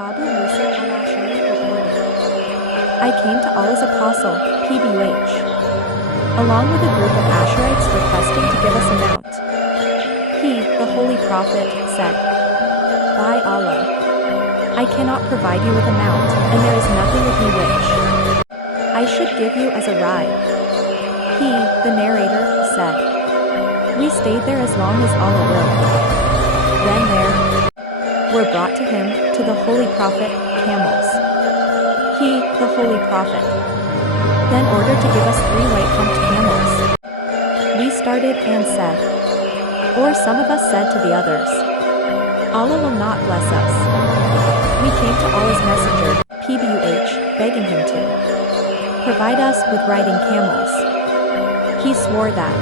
Abu Musa al-Ash'ari reported, I came to Allah's apostle, PBH, along with a group of Ash'arites requesting to give us a mount. He, the Holy Prophet, said, By Allah, I cannot provide you with a mount, and there is nothing with me which I should give you as a ride. He, the narrator, said, We stayed there as long as Allah willed. Then there were brought to him, to the Holy Prophet, camels. He, the Holy Prophet, then ordered to give us 3 white-humped camels. We started and said, or some of us said to the others, Allah will not bless us. We came to Allah's messenger, PBH, begging him to provide us with riding camels. He swore that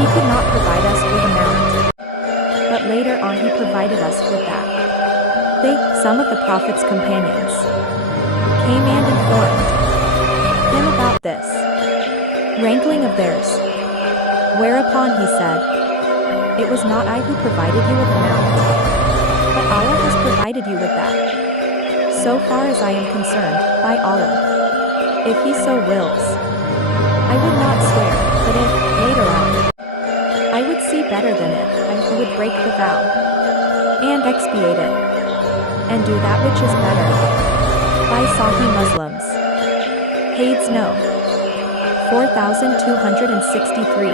he could not provide us with a mount. But later on he provided us with that. They, some of the Prophet's companions, came and informed him about this wrangling of theirs. Whereupon he said, It was not I who provided you with a mount, but Allah has provided you with that. So far as I am concerned, by Allah, if He so wills, I would not swear, but if, later on, I would see better than it, I would break the vow, and expiate it, and do that which is better. By Sahih Muslims. Hadees No. 4263.